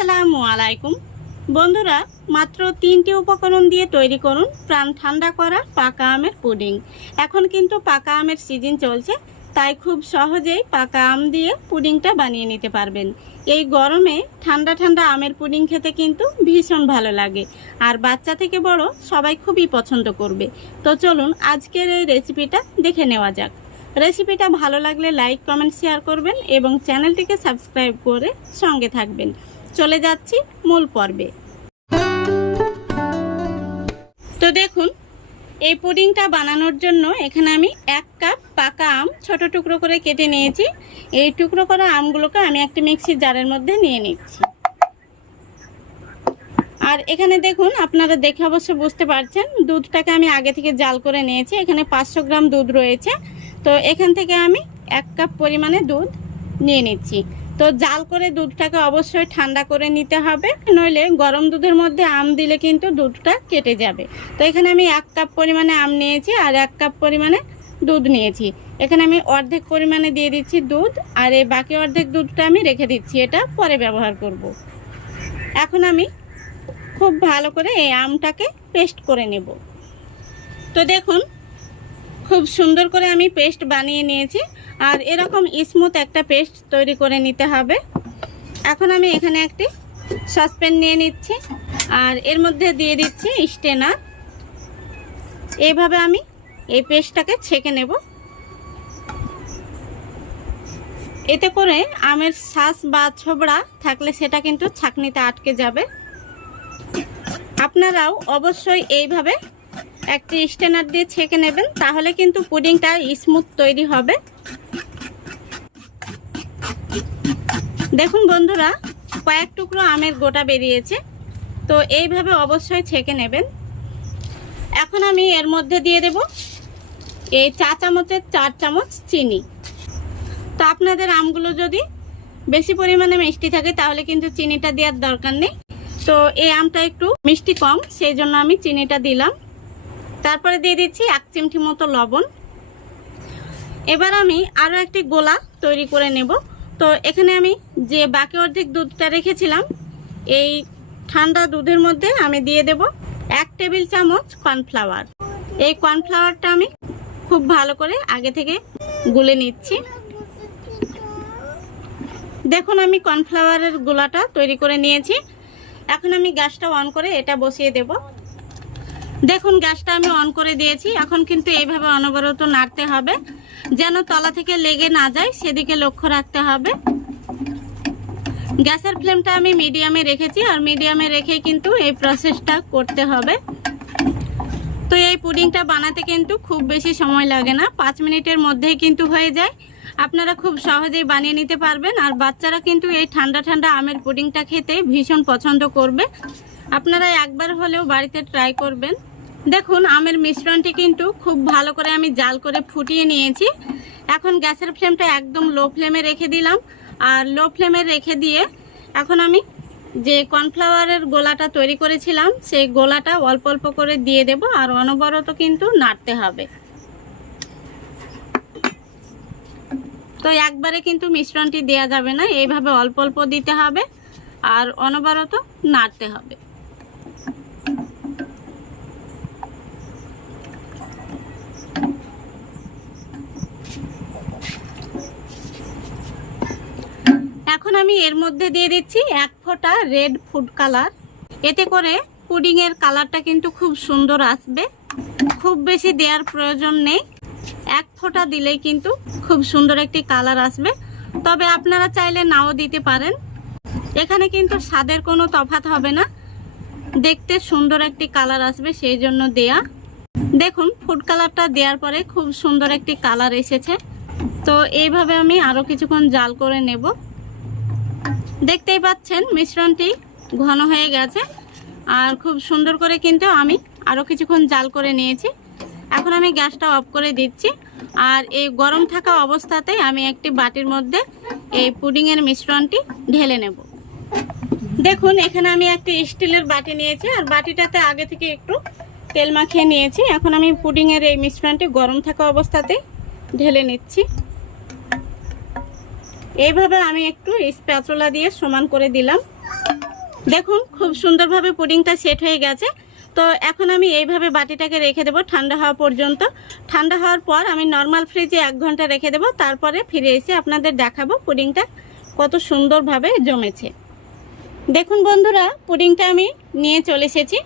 আসসালামু আলাইকুম বন্ধুরা, মাত্র 3টি উপকরণ দিয়ে তৈরি করুন প্রাণ ঠান্ডা করা পাকা আমের পুডিং। এখন কিন্তু পাকা আমের সিজন চলছে, তাই খুব সহজেই পাকা আম দিয়ে পুডিংটা বানিয়ে নিতে পারবেন। এই গরমে ঠান্ডা ঠান্ডা আমের পুডিং খেতে কিন্তু ভীষণ ভালো লাগে, আর বাচ্চা থেকে বড় সবাই খুবই পছন্দ করবে। তো চলুন আজকের এই রেসিপিটা দেখে নেওয়া যাক। রেসিপিটা ভালো লাগলে লাইক, কমেন্ট, শেয়ার করবেন এবং চ্যানেলটিকে সাবস্ক্রাইব করে সঙ্গে থাকবেন। চলে যাচ্ছি মূল পর্বে। তো দেখুন, এই পুডিংটা বানানোর জন্য এখানে আমি 1 কাপ পাকা আম ছোট টুকরো করে কেটে নিয়েছি। এই টুকরো করা আমগুলোকে আমি একটা মিক্সির জারের মধ্যে নিয়ে নিচ্ছি। আর এখানে দেখুন, আপনারা দেখে অবশ্য বুঝতে পারছেন, দুধটাকে আমি আগে থেকে জাল করে নিয়েছি। এখানে 500 গ্রাম দুধ রয়েছে। তো এখান থেকে আমি 1 কাপ পরিমাণে দুধ নিয়ে নিচ্ছি। তো জাল করে দুধটাকে অবশ্যই ঠান্ডা করে নিতে হবে, নইলে গরম দুধের মধ্যে আম দিলে কিন্তু দুধটা কেটে যাবে। তো এখানে আমি 1 কাপ পরিমাণে আম নিয়েছি আর 1 কাপ পরিমাণে দুধ নিয়েছি। এখানে আমি অর্ধেক পরিমাণে দিয়ে দিচ্ছি দুধ, আর এই বাকি অর্ধেক দুধটা আমি রেখে দিচ্ছি, এটা পরে ব্যবহার করব। এখন আমি খুব ভালো করে এই আমটাকে পেস্ট করে নেব। তো দেখুন, খুব সুন্দর করে আমি পেস্ট বানিয়ে নিয়েছি, আর এরকম স্মুথ একটা পেস্ট তৈরি করে নিতে হবে। এখন আমি এখানে একটি সসপ্যান নিয়ে নিচ্ছি, আর এর মধ্যে দিয়ে দিচ্ছি স্ট্রেনার। এইভাবে আমি এই পেস্টটাকে ছেঁকে নেব। এতে করে আমের শাঁস বা ছোবড়া থাকলে সেটা কিন্তু ছাঁকনিতে আটকে যাবে। আপনারাও অবশ্যই এইভাবে একটি স্ট্রেনার দিয়ে ছেঁকে নেবেন, তাহলে কিন্তু পুডিংটা স্মুথ তৈরি হবে। দেখুন বন্ধুরা, কয়েক টুকরো আমের গোটা বেরিয়েছে। তো এইভাবে অবশ্যই ছেঁকে নেবেন। এখন আমি এর মধ্যে দিয়ে দেব এই চা চামচের 4 চামচ চিনি। তো আপনাদের আমগুলো যদি বেশি পরিমাণে মিষ্টি থাকে তাহলে কিন্তু চিনিটা দেওয়ার দরকার নেই। তো এই আমটা একটু মিষ্টি কম, সেই জন্য আমি চিনিটা দিলাম। তারপরে দিয়ে দিচ্ছি 1 চিমটি মতো লবণ। এবার আমি আরও একটি গোলা তৈরি করে নেব। তো এখানে আমি যে বাকি অর্ধেক দুধটা রেখেছিলাম, এই ঠান্ডা দুধের মধ্যে আমি দিয়ে দেব 1 টেবিল চামচ কর্নফ্লাওয়ার। এই কর্নফ্লাওয়ারটা আমি খুব ভালো করে আগে থেকে গুলে নিচ্ছি। দেখুন, আমি কর্নফ্লাওয়ারের গোলাটা তৈরি করে নিয়েছি। এখন আমি গ্যাসটা অন করে এটা বসিয়ে দেব। দেখুন, গ্যাসটা আমি অন করে দিয়েছি। এখন কিন্তু এইভাবে অনবরত নাড়তে হবে, যেন তলা থেকে লেগে না যায়, সেদিকে লক্ষ্য রাখতে হবে। গ্যাসের ফ্লেমটা আমি মিডিয়ামে রেখেছি, আর মিডিয়ামে রেখে কিন্তু এই প্রসেসটা করতে হবে। তো এই পুডিংটা বানাতে কিন্তু খুব বেশি সময় লাগে না, 5 মিনিটের মধ্যেই কিন্তু হয়ে যায়। আপনারা খুব সহজেই বানিয়ে নিতে পারবেন, আর বাচ্চারা কিন্তু এই ঠান্ডা ঠান্ডা আমের পুডিংটা খেতে ভীষণ পছন্দ করবে। আপনারা একবার হলেও বাড়িতে ট্রাই করবেন। দেখুন, আমের মিশ্রণটি কিন্তু খুব ভালো করে আমি জাল করে ফুটিয়ে নিয়েছি। এখন গ্যাসের ফ্লেমটা একদম লো ফ্লেমে রেখে দিলাম, আর লো ফ্লেমে রেখে দিয়ে এখন আমি যে কর্নফ্লাওয়ারের গোলাটা তৈরি করেছিলাম সেই গোলাটা অল্প অল্প করে দিয়ে দেব, আর অনবরত কিন্তু নাড়তে হবে। তো একবারে কিন্তু মিশ্রণটি দেওয়া যাবে না, এইভাবে অল্প অল্প দিতে হবে আর অনবরত নাড়তে হবে। এখন আমি এর মধ্যে দিয়ে দিচ্ছি 1 ফোঁটা রেড ফুড কালার। এতে করে পুডিংয়ের কালারটা কিন্তু খুব সুন্দর আসবে। খুব বেশি দেওয়ার প্রয়োজন নেই, 1 ফোঁটা দিলেই কিন্তু খুব সুন্দর একটি কালার আসবে। তবে আপনারা চাইলে নাও দিতে পারেন, এখানে কিন্তু স্বাদের কোনো তফাৎ হবে না, দেখতে সুন্দর একটি কালার আসবে, সেই জন্য দেয়া। দেখুন, ফুড কালারটা দেওয়ার পরে খুব সুন্দর একটি কালার এসেছে। তো এইভাবে আমি আরও কিছুক্ষণ জাল করে নেব। দেখতেই পাচ্ছেন মিশ্রণটি ঘন হয়ে গেছে, আর খুব সুন্দর করে কিন্তু আমি আরও কিছুক্ষণ জাল করে নিয়েছি। এখন আমি গ্যাসটা অফ করে দিচ্ছি, আর এই গরম থাকা অবস্থাতেই আমি একটি বাটির মধ্যে এই পুডিংয়ের মিশ্রণটি ঢেলে নেব। দেখুন, এখানে আমি একটি স্টিলের বাটি নিয়েছি, আর বাটিটাতে আগে থেকে একটু তেল মাখিয়ে নিয়েছি। এখন আমি পুডিংয়ের এই মিশ্রণটি গরম থাকা অবস্থাতেই ঢেলে নিচ্ছি। এইভাবে আমি একটু স্প্যাচুলা দিয়ে সমান করে দিলাম। দেখুন খুব সুন্দরভাবে পুডিংটা সেট হয়ে গেছে। তো এখন আমি এইভাবে বাটিটাকে রেখে দেবো ঠান্ডা হওয়া পর্যন্ত। ঠান্ডা হওয়ার পর আমি নর্মাল ফ্রিজে 1 ঘন্টা রেখে দেবো, তারপরে ফিরে এসে আপনাদের দেখাবো পুডিংটা কত সুন্দরভাবে জমেছে। দেখুন বন্ধুরা, পুডিংটা আমি নিয়ে চলে এসেছি।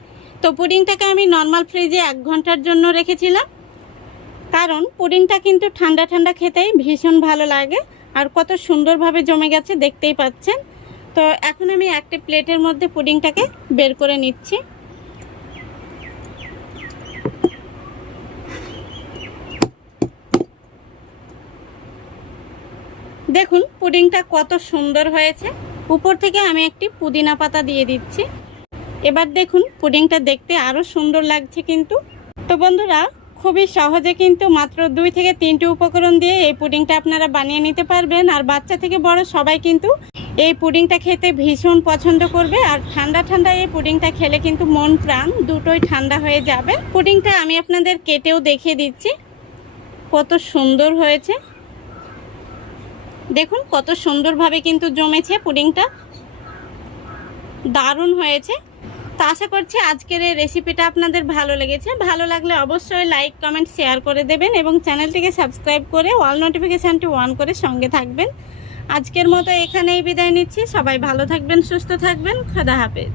তো পুডিংটাকে আমি নর্মাল ফ্রিজে 1 ঘন্টার জন্য রেখেছিলাম, কারণ পুডিংটা কিন্তু ঠান্ডা ঠান্ডা খেতেই ভীষণ ভালো লাগে। আর কত সুন্দরভাবে জমে গেছে দেখতেই পাচ্ছেন। তো এখন আমি একটা প্লেটের মধ্যে পুডিংটাকে বের করে নিচ্ছি। দেখুন পুডিংটা কত সুন্দর হয়েছে। উপর থেকে আমি একটি পুদিনা পাতা দিয়ে দিচ্ছি। এবার দেখুন পুডিংটা দেখতে আরও সুন্দর লাগছে কিন্তু। তো বন্ধুরা, খুবই সহজে কিন্তু মাত্র 2 থেকে 3টি উপকরণ দিয়ে এই পুডিংটা আপনারা বানিয়ে নিতে পারবেন। আর বাচ্চা থেকে বড় সবাই কিন্তু এই পুডিংটা খেতে ভীষণ পছন্দ করবে। আর ঠান্ডা ঠান্ডা এই পুডিংটা খেলে কিন্তু মন প্রাণ দুটোই ঠান্ডা হয়ে যাবে। পুডিংটা আমি আপনাদের কেটেও দেখিয়ে দিচ্ছি কত সুন্দর হয়েছে। দেখুন কত সুন্দরভাবে কিন্তু জমেছে পুডিংটা, দারুণ হয়েছে। তো আশা করছি আজকের এই রেসিপিটা আপনাদের ভালো লেগেছে। ভালো লাগলে অবশ্যই লাইক কমেন্ট শেয়ার করে দেবেন এবং চ্যানেলটিকে সাবস্ক্রাইব করে অল নোটিফিকেশানটি অন করে সঙ্গে থাকবেন। আজকের মতো এখানেই বিদায় নিচ্ছি। সবাই ভালো থাকবেন, সুস্থ থাকবেন। খোদা হাফেজ।